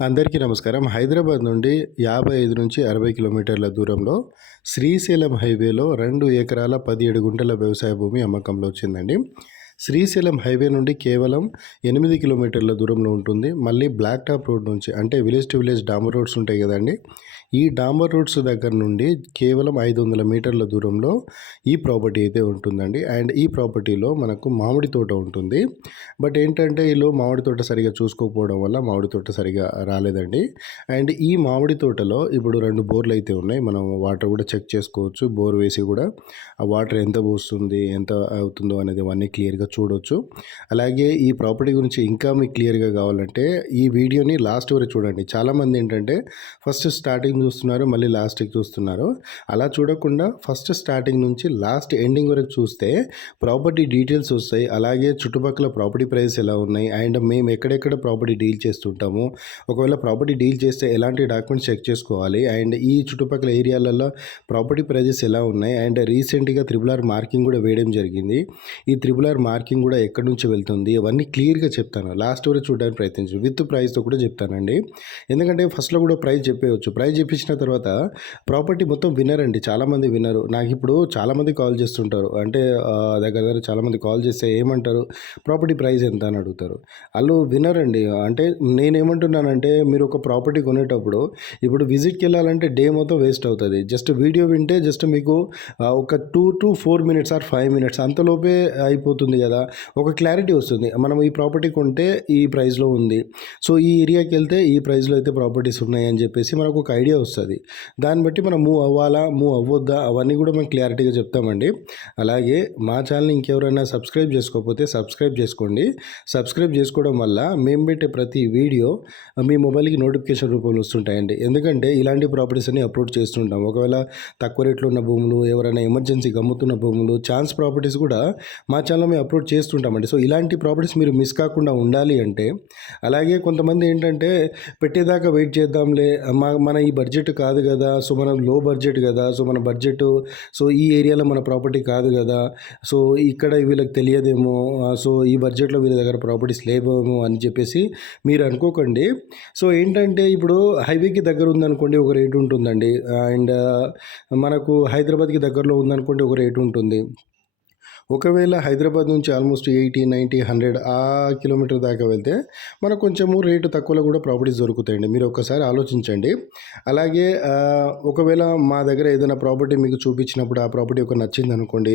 అందరికీ నమస్కారం. హైదరాబాద్ నుండి యాభై ఐదు నుంచి అరవై కిలోమీటర్ల దూరంలో శ్రీశైలం హైవేలో రెండు ఎకరాల పదిహేడు గుంటల వ్యవసాయ భూమి అమ్మకంలో వచ్చిందండి. శ్రీశైలం హైవే నుండి కేవలం ఎనిమిది కిలోమీటర్ల దూరంలో ఉంటుంది. మళ్ళీ బ్లాక్ టాప్ రోడ్ నుంచి అంటే విలేజ్ టు విలేజ్ డామర్ రోడ్స్ ఉంటాయి కదండి. ఈ డాంబర్ రోడ్స్ దగ్గర నుండి కేవలం ఐదు వందల మీటర్ల దూరంలో ఈ ప్రాపర్టీ అయితే ఉంటుందండి. అండ్ ఈ ప్రాపర్టీలో మనకు మామిడి తోట ఉంటుంది. బట్ ఏంటంటే వీళ్ళు మామిడి తోట సరిగా చూసుకోకపోవడం వల్ల మామిడి తోట సరిగా రాలేదండి. అండ్ ఈ మామిడి తోటలో ఇప్పుడు రెండు బోర్లు అయితే ఉన్నాయి. మనం వాటర్ కూడా చెక్ చేసుకోవచ్చు. బోర్ వేసి కూడా ఆ వాటర్ ఎంత పోస్తుంది ఎంత అవుతుందో అనేది అవన్నీ క్లియర్గా చూడవచ్చు అలాగే ఈ ప్రాపర్టీ గురించి ఇంకా మీకు క్లియర్గా కావాలంటే ఈ వీడియోని లాస్ట్ వరకు చూడండి. చాలామంది ఏంటంటే ఫస్ట్ స్టార్టింగ్ చూస్తున్నారు మళ్ళీ లాస్ట్కి చూస్తున్నారు. అలా చూడకుండా ఫస్ట్ స్టార్టింగ్ నుంచి లాస్ట్ ఎండింగ్ వరకు చూస్తే ప్రాపర్టీ డీటెయిల్స్ వస్తాయి. అలాగే చుట్టుపక్కల ప్రాపర్టీ ప్రైస్ ఎలా ఉన్నాయి? అండ్ మేము ఎక్కడెక్కడ ప్రాపర్టీ డీల్ చేస్తుంటాము? ఒకవేళ ప్రాపర్టీ డీల్ చేస్తే ఎలాంటి డాక్యుమెంట్స్ చెక్ చేసుకోవాలి? అండ్ ఈ చుట్టుపక్కల ఏరియాలలో ప్రాపర్టీ ప్రైజెస్ ఎలా ఉన్నాయి? అండ్ రీసెంట్గా త్రిబుల్ ఆర్ మార్కింగ్ కూడా వేయడం జరిగింది. ఈ త్రిబుల్ ఆర్ మార్కింగ్ కూడా ఎక్కడి నుంచి వెళ్తుంది? అవన్నీ క్లియర్గా చెప్తాను. లాస్ట్ వరకు చూడడానికి ప్రయత్నించు. విత్ ప్రైస్తో కూడా చెప్తానండి. ఎందుకంటే ఫస్ట్లో కూడా ప్రైస్ చెప్పేయచ్చు. ప్రైస్ చెప్పించిన తర్వాత ప్రాపర్టీ మొత్తం వినర్ అండి. చాలామంది వినరు నాకు ఇప్పుడు చాలామంది కాల్ చేస్తుంటారు. అంటే దగ్గర దగ్గర చాలామంది కాల్ చేస్తే ఏమంటారు? ప్రాపర్టీ ప్రైస్ ఎంత అని అడుగుతారు. వాళ్ళు వినర్ అండి. అంటే నేనేమంటున్నానంటే మీరు ఒక ప్రాపర్టీ కొనేటప్పుడు ఇప్పుడు విజిట్కి వెళ్ళాలంటే డే మొత్తం వేస్ట్ అవుతుంది. జస్ట్ వీడియో వింటే జస్ట్ మీకు ఒక two to four minutes or five minutes అంతలోపే అయిపోతుంది కదా. ఒక క్లారిటీ వస్తుంది. మనం ఈ ప్రాపర్టీ కొంటే ఈ ప్రైస్లో ఉంది. సో ఈ ఏరియాకి వెళ్తే ఈ ప్రైస్లో అయితే ప్రాపర్టీస్ ఉన్నాయి అని చెప్పేసి మనకు ఒక ఐడియా వస్తుంది. దాన్ని బట్టి మనం మూవ్ అవ్వాలా మూవ్ అవ్వద్దా అవన్నీ కూడా మనం క్లారిటీగా చెప్తామండి. అలాగే మా ఛానల్ ఇంకెవరైనా సబ్స్క్రైబ్ చేసుకోకపోతే సబ్స్క్రైబ్ చేసుకోండి. సబ్స్క్రైబ్ చేసుకోవడం వల్ల మేము పెట్టే ప్రతి వీడియో మీ మొబైల్కి నోటిఫికేషన్ రూపంలో వస్తుంటాయండి. ఎందుకంటే ఇలాంటి ప్రాపర్టీస్ అన్ని అప్లోడ్ చేస్తుంటాం. ఒకవేళ తక్కువ రేట్లో ఉన్న భూములు ఎవరైనా ఎమర్జెన్సీకి అమ్ముతున్న భూములు ఛాన్స్ ప్రాపర్టీస్ కూడా మా ఛానల్లో మేము అప్లోడ్ చేస్తుంటామండి. సో ఇలాంటి ప్రాపర్టీస్ మీరు మిస్ కాకుండా ఉండాలి అంటే అలాగే కొంతమంది ఏంటంటే పెట్టేదాకా వెయిట్ చేద్దాంలే మా మన ఈ బడ్జెట్ కాదు కదా. సో మనం లో బడ్జెట్ కదా. సో మన బడ్జెట్ సో ఈ ఏరియాలో మన ప్రాపర్టీ కాదు కదా. సో ఇక్కడ వీళ్ళకి తెలియదేమో సో ఈ బడ్జెట్లో వీళ్ళ దగ్గర ప్రాపర్టీస్ లేవేమో అని చెప్పేసి మీరు అనుకోకండి. సో ఏంటంటే ఇప్పుడు హైవేకి దగ్గర ఉందనుకోండి ఒక రేటు ఉంటుందండి. అండ్ మనకు హైదరాబాద్కి దగ్గరలో ఉందనుకోండి ఒక రేటు ఉంటుంది. ఒకవేళ హైదరాబాద్ నుంచి ఆల్మోస్ట్ ఎయిటీ నైంటీ హండ్రెడ్ ఆ కిలోమీటర్ దాకా వెళ్తే మనకు కొంచెము రేటు తక్కువలో కూడా ప్రాపర్టీస్ దొరుకుతాయండి. మీరు ఒకసారి ఆలోచించండి. అలాగే ఒకవేళ మా దగ్గర ఏదైనా ప్రాపర్టీ మీకు చూపించినప్పుడు ఆ ప్రాపర్టీ ఒక నచ్చింది అనుకోండి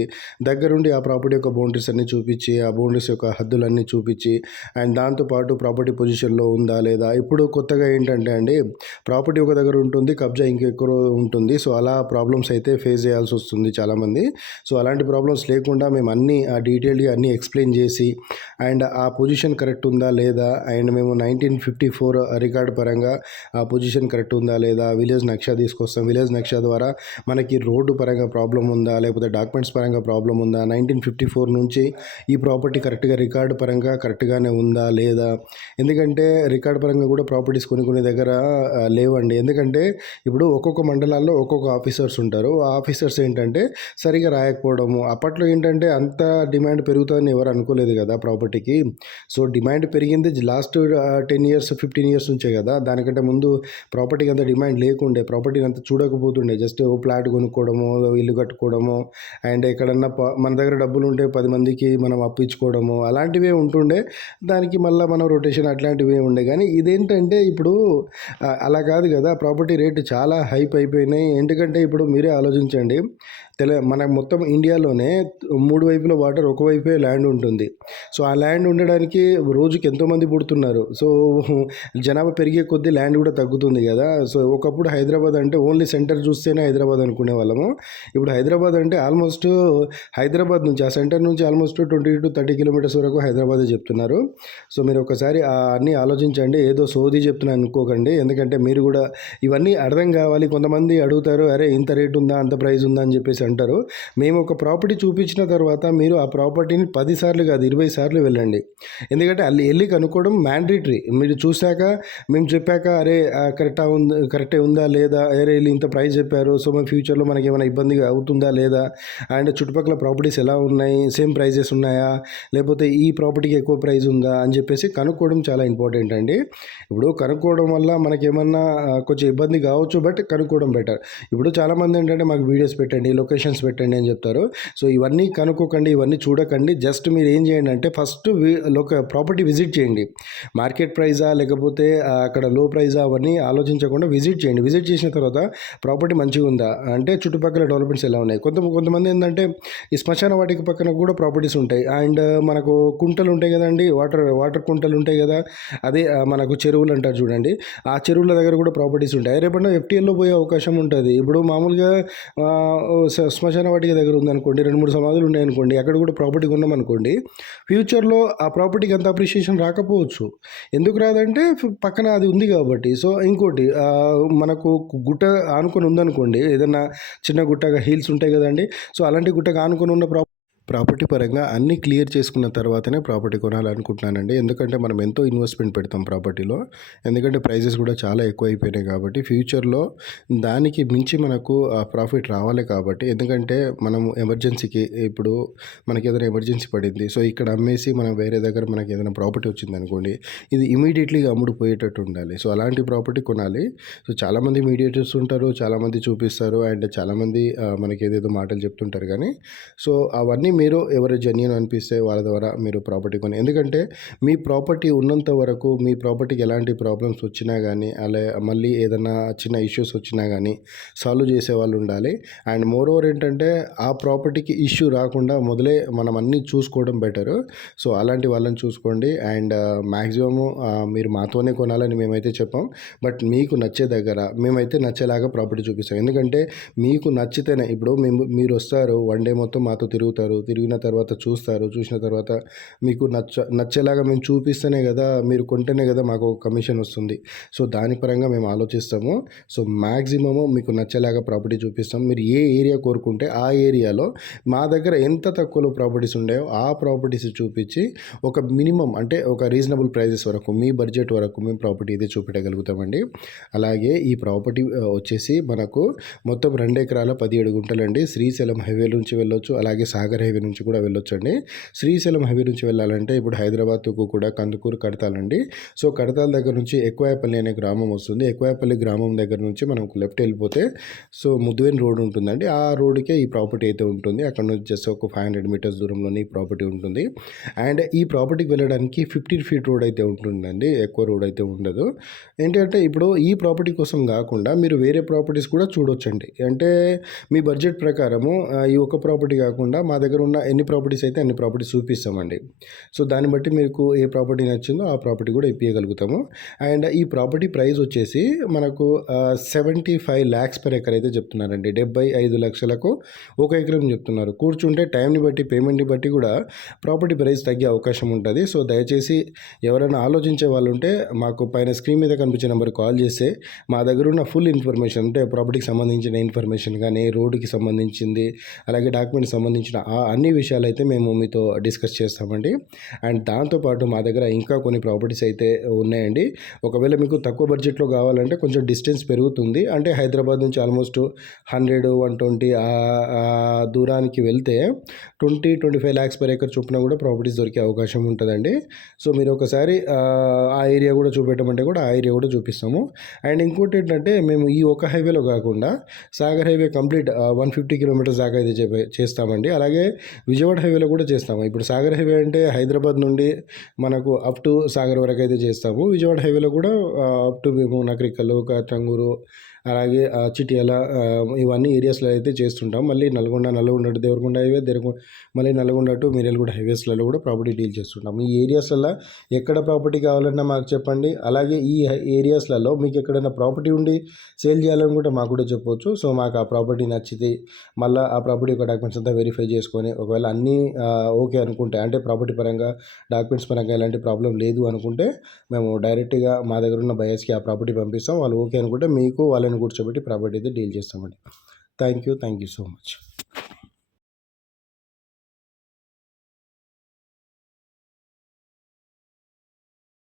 దగ్గరుండి ఆ ప్రాపర్టీ యొక్క బౌండరీస్ అన్ని చూపించి ఆ బౌండరీస్ యొక్క హద్దులన్నీ చూపించి అండ్ దాంతోపాటు ప్రాపర్టీ పొజిషన్లో ఉందా లేదా? ఇప్పుడు కొత్తగా ఏంటంటే అండి ప్రాపర్టీ ఒక దగ్గర ఉంటుంది కబ్జా ఇంకెక్కడో ఉంటుంది. సో అలా ప్రాబ్లమ్స్ అయితే ఫేస్ చేయాల్సి వస్తుంది చాలామంది. సో అలాంటి ప్రాబ్లమ్స్ లేకుండా మేము మేము అన్నీ ఆ డీటెయిల్గా అన్నీ ఎక్స్ప్లెయిన్ చేసి అండ్ ఆ పొజిషన్ కరెక్ట్ ఉందా లేదా అండ్ మేము నైన్టీన్ ఫిఫ్టీ ఫోర్ రికార్డు పరంగా ఆ పొజిషన్ కరెక్ట్ ఉందా లేదా విలేజ్ నక్షా తీసుకొస్తాం. విలేజ్ నక్షా ద్వారా మనకి రోడ్డు పరంగా ప్రాబ్లం ఉందా లేకపోతే డాక్యుమెంట్స్ పరంగా ప్రాబ్లం ఉందా నైన్టీన్ ఫిఫ్టీ ఫోర్ నుంచి ఈ ప్రాపర్టీ కరెక్ట్గా రికార్డు పరంగా కరెక్ట్గానే ఉందా లేదా ఎందుకంటే రికార్డు పరంగా కూడా ప్రాపర్టీస్ కొన్ని కొన్ని దగ్గర లేవండి. ఎందుకంటే ఇప్పుడు ఒక్కొక్క మండలాల్లో ఒక్కొక్క ఆఫీసర్స్ ఉంటారు. ఆ ఆఫీసర్స్ ఏంటంటే సరిగా రాయకపోవడము. అప్పట్లో ఏంటంటే అంత డిమాండ్ పెరుగుతుందని ఎవరు అనుకోలేదు కదా ప్రాపర్టీకి. సో డిమాండ్ పెరిగింది last ten years fifteen years నుంచే కదా. దానికంటే ముందు ప్రాపర్టీకి అంత డిమాండ్ లేకుండే ప్రాపర్టీని అంత చూడకపోతుండే. జస్ట్ ఫ్లాట్ కొనుక్కోవడము ఇల్లు కట్టుకోవడము అండ్ ఎక్కడన్నా మన దగ్గర డబ్బులు ఉంటే పది మందికి మనం అప్పించుకోవడము అలాంటివే ఉంటుండే. దానికి మళ్ళీ మనం రొటేషన్ అట్లాంటివే ఉండే. కానీ ఇదేంటంటే ఇప్పుడు అలా కాదు కదా. ప్రాపర్టీ రేటు చాలా హైప్ అయిపోయినాయి. ఎందుకంటే ఇప్పుడు మీరే ఆలోచించండి. తెల మన మొత్తం ఇండియాలోనే మూడు వైపుల వాటర్ ఒకవైపే ల్యాండ్ ఉంటుంది. సో ఆ ల్యాండ్ ఉండడానికి రోజుకి ఎంతోమంది పుడుతున్నారు. సో జనాభా పెరిగే కొద్దీ ల్యాండ్ కూడా తగ్గుతుంది కదా. సో ఒకప్పుడు హైదరాబాద్ అంటే ఓన్లీ సెంటర్ చూస్తేనే హైదరాబాద్ అనుకునే వాళ్ళము. ఇప్పుడు హైదరాబాద్ అంటే ఆల్మోస్ట్ హైదరాబాద్ నుంచి ఆ సెంటర్ నుంచి almost twenty to thirty kilometres వరకు హైదరాబాదే చెప్తున్నారు. సో మీరు ఒకసారి అన్నీ ఆలోచించండి. ఏదో సోది చెప్తున్నా అనుకోకండి. ఎందుకంటే మీరు కూడా ఇవన్నీ అర్థం కావాలి. కొంతమంది అడుగుతారు అరే ఇంత రేట్ ఉందా? అంత ప్రైస్ ఉందా? అని చెప్పేసి సెంటరు మేము ఒక ప్రాపర్టీ చూపించిన తర్వాత మీరు ఆ ప్రాపర్టీని పదిసార్లు కాదు ఇరవై సార్లు వెళ్ళండి. ఎందుకంటే అల్లి వెళ్ళి కనుక్కోవడం మ్యాండేటరీ మీరు చూశాక మేము చెప్పాక అరే కరెక్టా ఉంది కరెక్టే ఉందా లేదా? అరే వీళ్ళు ఇంత ప్రైస్ చెప్పారు. సో మన ఫ్యూచర్లో మనకి ఏమైనా ఇబ్బంది అవుతుందా లేదా? అండ్ చుట్టుపక్కల ప్రాపర్టీస్ ఎలా ఉన్నాయి? సేమ్ ప్రైజెస్ ఉన్నాయా? లేకపోతే ఈ ప్రాపర్టీకి ఎక్కువ ప్రైస్ ఉందా? అని చెప్పేసి కనుక్కోవడం చాలా ఇంపార్టెంట్ అండి. ఇప్పుడు కనుక్కోవడం వల్ల మనకేమన్నా కొంచెం ఇబ్బంది కావచ్చు బట్ కనుక్కోవడం బెటర్. ఇప్పుడు చాలామంది ఏంటంటే మాకు వీడియోస్ పెట్టండి లొకేషన్స్ పెట్టండి అని చెప్తారు. సో ఇవన్నీ కనుక్కోకండి ఇవన్నీ చూడకండి. జస్ట్ మీరు ఏం చేయండి అంటే ఫస్ట్ లొక ప్రాపర్టీ విజిట్ చేయండి. మార్కెట్ ప్రైజా లేకపోతే అక్కడ లో ప్రైజా అవన్నీ ఆలోచించకుండా విజిట్ చేయండి. విజిట్ చేసిన తర్వాత ప్రాపర్టీ మంచిగా ఉందా? అంటే చుట్టుపక్కల డెవలప్మెంట్స్ ఎలా ఉన్నాయి? కొంత కొంతమంది ఏంటంటే ఈ శ్మశాన వాటికి పక్కన కూడా ప్రాపర్టీస్ ఉంటాయి. అండ్ మనకు కుంటలు ఉంటాయి కదండి వాటర్ వాటర్ కుంటలు ఉంటాయి కదా అదే మనకు చెరువులు అంటారు చూడండి. ఆ చెరువుల దగ్గర కూడా ప్రాపర్టీస్ ఉంటాయి. రేపటి ఎఫ్టీఎల్లో పోయే అవకాశం ఉంటుంది. ఇప్పుడు మామూలుగా శ్మశాన వాటిక దగ్గర ఉందనుకోండి రెండు మూడు సమాధులు ఉన్నాయనుకోండి అక్కడ కూడా ప్రాపర్టీ ఉన్నామనుకోండి అనుకోండి ఫ్యూచర్లో ఆ ప్రాపర్టీకి అంత అప్రిషియేషన్ రాకపోవచ్చు. ఎందుకు రాదంటే పక్కన అది ఉంది కాబట్టి. సో ఇంకోటి మనకు గుట్ట ఆనుకొని ఉందనుకోండి ఏదన్నా చిన్న గుట్టగా హీల్స్ ఉంటాయి కదండి సో అలాంటి గుట్టగా ఆనుకొని ఉన్న ప్రాపర్టీ ప్రాపర్టీ పరంగా అన్నీ క్లియర్ చేసుకున్న తర్వాతనే ప్రాపర్టీ కొనాలనుకుంటున్నానండి. ఎందుకంటే మనం ఎంతో ఇన్వెస్ట్మెంట్ పెడతాం ప్రాపర్టీలో. ఎందుకంటే ప్రైజెస్ కూడా చాలా ఎక్కువ అయిపోయినాయి కాబట్టి ఫ్యూచర్లో దానికి మించి మనకు ఆ ప్రాఫిట్ రావాలి కాబట్టి. ఎందుకంటే మనం ఎమర్జెన్సీకి ఇప్పుడు మనకి ఏదైనా ఎమర్జెన్సీ పడింది. సో ఇక్కడ అమ్మేసి మనం వేరే దగ్గర మనకి ఏదైనా ప్రాపర్టీ వచ్చింది అనుకోండి ఇది ఇమీడియట్లీ అమ్ముడు పోయేటట్టు ఉండాలి. సో అలాంటి ప్రాపర్టీ కొనాలి. సో చాలామంది మీడియేటర్స్ ఉంటారు చాలామంది చూపిస్తారు అండ్ చాలామంది మనకి ఏదేదో మాటలు చెప్తుంటారు కానీ సో అవన్నీ మీరు ఎవరు జెన్యున్ అనిపిస్తే వాళ్ళ ద్వారా మీరు ప్రాపర్టీ కొని ఎందుకంటే మీ ప్రాపర్టీ ఉన్నంత వరకు మీ ప్రాపర్టీకి ఎలాంటి ప్రాబ్లమ్స్ వచ్చినా కానీ అలా మళ్ళీ ఏదైనా చిన్న ఇష్యూస్ వచ్చినా కానీ సాల్వ్ చేసే వాళ్ళు ఉండాలి. అండ్ మోర్ ఓవర్ ఏంటంటే ఆ ప్రాపర్టీకి ఇష్యూ రాకుండా మొదలే మనం అన్నీ చూసుకోవడం బెటర్ సో అలాంటి వాళ్ళని చూసుకోండి. అండ్ మ్యాక్సిమమ్ uh, uh, మీరు మాతోనే కొనాలని మేమైతే చెప్పాం. బట్ మీకు నచ్చే దగ్గర మేమైతే నచ్చేలాగా ప్రాపర్టీ చూపిస్తాం. ఎందుకంటే మీకు నచ్చితేనే ఇప్పుడు మేము మీరు వస్తారు వన్ డే మొత్తం మాతో తిరుగుతారు. తిరిగిన తర్వాత చూస్తారు. చూసిన తర్వాత మీకు నచ్చ నచ్చేలాగా మేము చూపిస్తేనే కదా మీరు కొంటేనే కదా మాకు ఒక కమిషన్ వస్తుంది. సో దాని పరంగా మేము ఆలోచిస్తాము. సో మ్యాక్సిమము మీకు నచ్చేలాగా ప్రాపర్టీ చూపిస్తాం. మీరు ఏ ఏరియా కోరుకుంటే ఆ ఏరియాలో మా దగ్గర ఎంత తక్కువలో ప్రాపర్టీస్ ఉన్నాయో ఆ ప్రాపర్టీస్ చూపించి ఒక మినిమం అంటే ఒక రీజనబుల్ ప్రైజెస్ వరకు మీ బడ్జెట్ వరకు మేము ప్రాపర్టీ ఇది చూపెట్టగలుగుతామండి. అలాగే ఈ ప్రాపర్టీ వచ్చేసి మనకు మొత్తం రెండు ఎకరాల పదిహేడు గుంటలండి. శ్రీశైలం హైవే నుంచి వెళ్ళొచ్చు. అలాగే సాగర్ హైవే నుంచి కూడా వెళ్ళొచ్చండి. శ్రీశైలం హైవే నుంచి వెళ్ళాలంటే ఇప్పుడు హైదరాబాద్కు కూడా కందుకూరు కడతాలండి. సో కడతాల దగ్గర నుంచి ఎక్కువాయపల్లి అనే గ్రామం వస్తుంది. ఎక్కువాయపల్లి గ్రామం దగ్గర నుంచి మనం లెఫ్ట్ వెళ్ళిపోతే సో ముద్దువేన్ రోడ్ ఉంటుందండి. ఆ రోడ్కే ఈ ప్రాపర్టీ అయితే ఉంటుంది. అక్కడ నుంచి జస్ట్ ఒక ఫైవ్ హండ్రెడ్ మీటర్స్ దూరంలోనే ఈ ప్రాపర్టీ ఉంటుంది. అండ్ ఈ ప్రాపర్టీకి వెళ్ళడానికి ఫిఫ్టీన్ ఫీట్ రోడ్ అయితే ఉంటుందండి. ఎక్కువ రోడ్ అయితే ఉండదు. ఏంటంటే ఇప్పుడు ఈ ప్రాపర్టీ కోసం కాకుండా మీరు వేరే ప్రాపర్టీస్ కూడా చూడొచ్చండి. అంటే మీ బడ్జెట్ ప్రకారము ఈ ఒక ప్రాపర్టీ కాకుండా మా దగ్గర ఉన్న ఎన్ని ప్రాపర్టీస్ అయితే అన్ని ప్రాపర్టీస్ చూపిస్తామండి. సో దాన్ని బట్టి మీకు ఏ ప్రాపర్టీ నచ్చిందో ఆ ప్రాపర్టీ కూడా ఇప్పించగలుగుతాము అండ్ ఈ ప్రాపర్టీ ప్రైస్ వచ్చేసి మనకు seventy five lakhs per acre అయితే చెప్తున్నారండి. డెబ్బై ఐదు లక్షలకు ఒక ఎకరం చెప్తున్నారు. కూర్చుంటే టైంని బట్టి పేమెంట్ని బట్టి కూడా ప్రాపర్టీ ప్రైస్ తగ్గే అవకాశం ఉంటుంది. సో దయచేసి ఎవరైనా ఆలోచించే వాళ్ళు ఉంటే మాకు పైన స్క్రీన్ మీద కనిపించే నెంబర్ కాల్ చేస్తే మా దగ్గర ఉన్న ఫుల్ ఇన్ఫర్మేషన్ అంటే ప్రాపర్టీకి సంబంధించిన ఇన్ఫర్మేషన్ కానీ రోడ్డుకి సంబంధించింది అలాగే డాక్యుమెంట్కి సంబంధించిన ఆ అన్ని విషయాలు అయితే మేము మీతో డిస్కస్ చేస్తామండి. అండ్ దాంతోపాటు మా దగ్గర ఇంకా కొన్ని ప్రాపర్టీస్ అయితే ఉన్నాయండి. ఒకవేళ మీకు తక్కువ బడ్జెట్లో కావాలంటే కొంచెం డిస్టెన్స్ పెరుగుతుంది. అంటే హైదరాబాద్ నుంచి ఆల్మోస్ట్ హండ్రెడ్ వన్ ట్వంటీ దూరానికి వెళ్తే twenty twenty five lakhs per acre చొప్పున కూడా ప్రాపర్టీస్ దొరికే అవకాశం ఉంటుందండి. సో మీరు ఒకసారి ఆ, ఏరియా కూడా చూపెట్టమంటే కూడా ఆ ఏరియా కూడా చూపిస్తాము. అండ్ ఇంకోటి ఏంటంటే మేము ఈ ఒక హైవేలో కాకుండా Sagar highway complete one fifty kilometres దాకా అయితే చేస్తామండి. అలాగే విజయవాడ హైవేలో కూడా చేస్తాము. ఇప్పుడు సాగర్ హైవే అంటే హైదరాబాద్ నుండి మనకు అప్ టు సాగర్ వరకు అయితే చేస్తాము. విజయవాడ హైవేలో కూడా అప్ టు మేము నకరికల్లు కాట్రంగూరు అలాగే చిటియాల ఇవన్నీ ఏరియాస్లో అయితే చేస్తుంటాం. మళ్ళీ నల్గొండ నల్గొండ టు దేవరకొండ హైవే దేవరకొండ మళ్ళీ నల్గొండ టు మిర్యాలగూడ హైవేస్లలో కూడా ప్రాపర్టీ డీల్ చేస్తుంటాం. ఈ ఏరియాస్లలో ఎక్కడ ప్రాపర్టీ కావాలన్నా మాకు చెప్పండి. అలాగే ఈ ఏరియాస్లలో మీకు ఎక్కడైనా ప్రాపర్టీ ఉండి సేల్ చేయాలనుకుంటే మాకు కూడా చెప్పవచ్చు సో మాకు ఆ ప్రాపర్టీ నచ్చితే మళ్ళీ ఆ ప్రాపర్టీ యొక్క డాక్యుమెంట్స్ అంతా వెరిఫై చేసుకొని ఒకవేళ అన్నీ ఓకే అనుకుంటే అంటే ప్రాపర్టీ పరంగా డాక్యుమెంట్స్ పరంగా ఎలాంటి ప్రాబ్లం లేదు అనుకుంటే మేము డైరెక్ట్గా మా దగ్గర ఉన్న బయర్స్కి ఆ ప్రాపర్టీ పంపిస్తాం. వాళ్ళు ఓకే అనుకుంటే మీకు వాళ్ళని కూర్చోబెట్టి ప్రాపర్టీ అయితే డీల్ చేస్తామండి. Thank you thank you so much